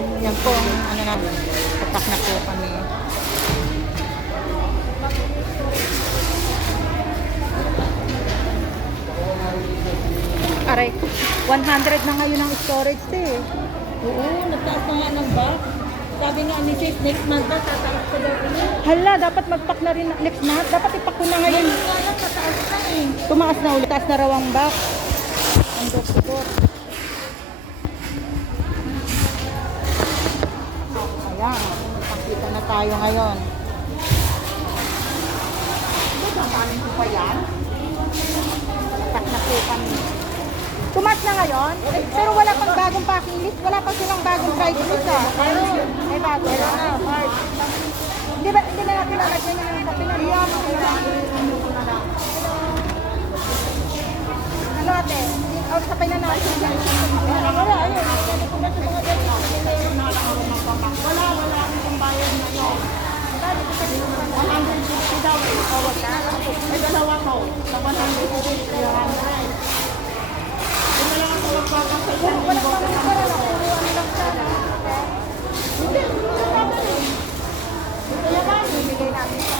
Yan po ang ano namin. Papak na po kami. Aray, 100 na ngayon ang storage eh. Oo, nagtaas na nga ng box. Sabi nga ni Sis, next month na tataas ko daw ulit. Hala, dapat mag-pack na rin next month. Dapat ipack ko na ngayon. Ngayon nga lang, tataas na eh. Tumaas na ulit. Taas na raw ang box. Ang doktor. Ayan, pakita na tayo ngayon. Sasamanin ko pa yan? Pack na po kami. Tumaas na ngayon? Pero wala pang bagong packing list. Wala pa silang bagong price list ah. May bago na. Hindi na natin lalagyan ng kape na. Ano ate? Sabay na natin. Wala, ayun. Wala akong bayad na yun. 150 daw eh. Tawag na. May dalawa ko. Sa 150. Wala akong magpapasal. Wala akong magpapasal. Ano lang sana. Hindi. Kaya ba? Bibigay namin sa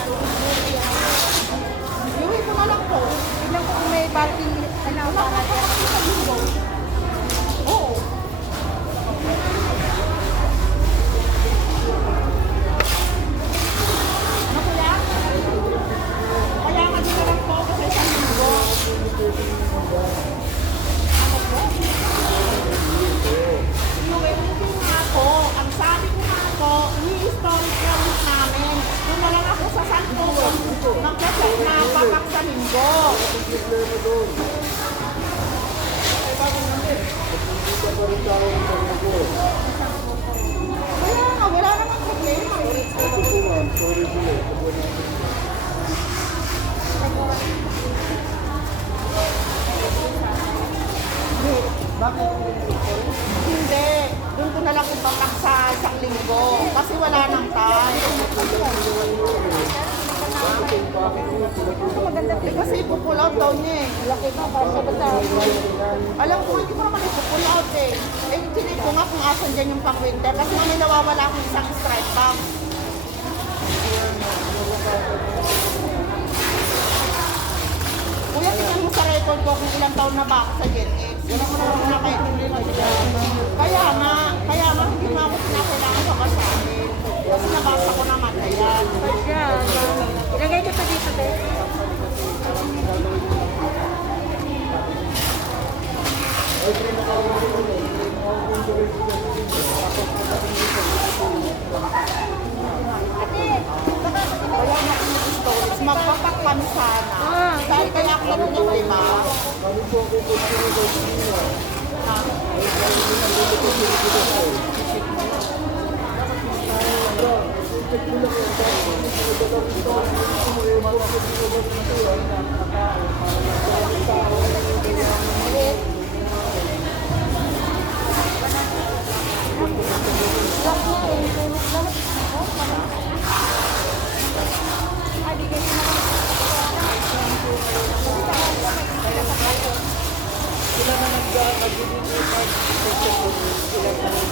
iuwi ko na lang po. Tignan ko kung may parking. Ano para dyan. Oo. Ano kuya? Kaya nga din na lang po kasi sa linggo. Iuwi ko nga ako. Ang sabi ko nga ako, i-storage lang namin. Doon na lang ako sa Santo. Nag-check na papak sa linggo. Kaya nga, wala namang problema eh. Hindi. Doon ko na lang ipapak sa isang linggo. Kasi wala nang time. Kasi ipupull out daw niya eh. Laki na, para sa bata. Alam ko, hindi ko naman ipupull out eh. Eh, tinig ko nga kung asan dyan yung pang-winter. Kasi may nawawala akong isang stripe bag. Kuya, tingnan mo sa record ko kung ilang taon na ba ako sa Gen X. Wala mo naman na kayo. Kaya nga, hindi mo ako pinakailangan ka sa amin. Kasi nabasa ko naman na yan. Ilagay ko pa dito, be. Wala na akong storage. Magpapak kami sana. Dahil kaya ako natin yung lima. Sila na nag-deliver sila na ng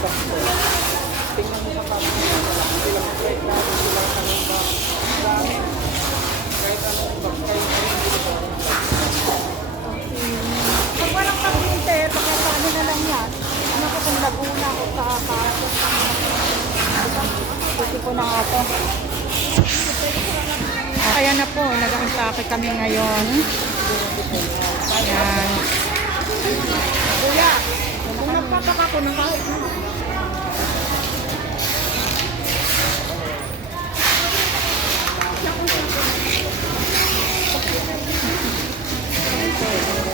tingnan mo sa kapit nila, sila kahit natin sila kanong box. Sa amin, kahit anong box, kahit anong dito. Pag walang pag-winter, pagka ano na lang yan, ano ko kung Laguna o sa Pasok. Kasi po na nga to. Kaya na po, nag-impake kami ngayon. Ayan. Kuya, kung nagpapak ako ng kahit na.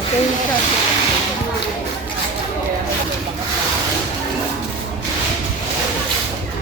Screenshot.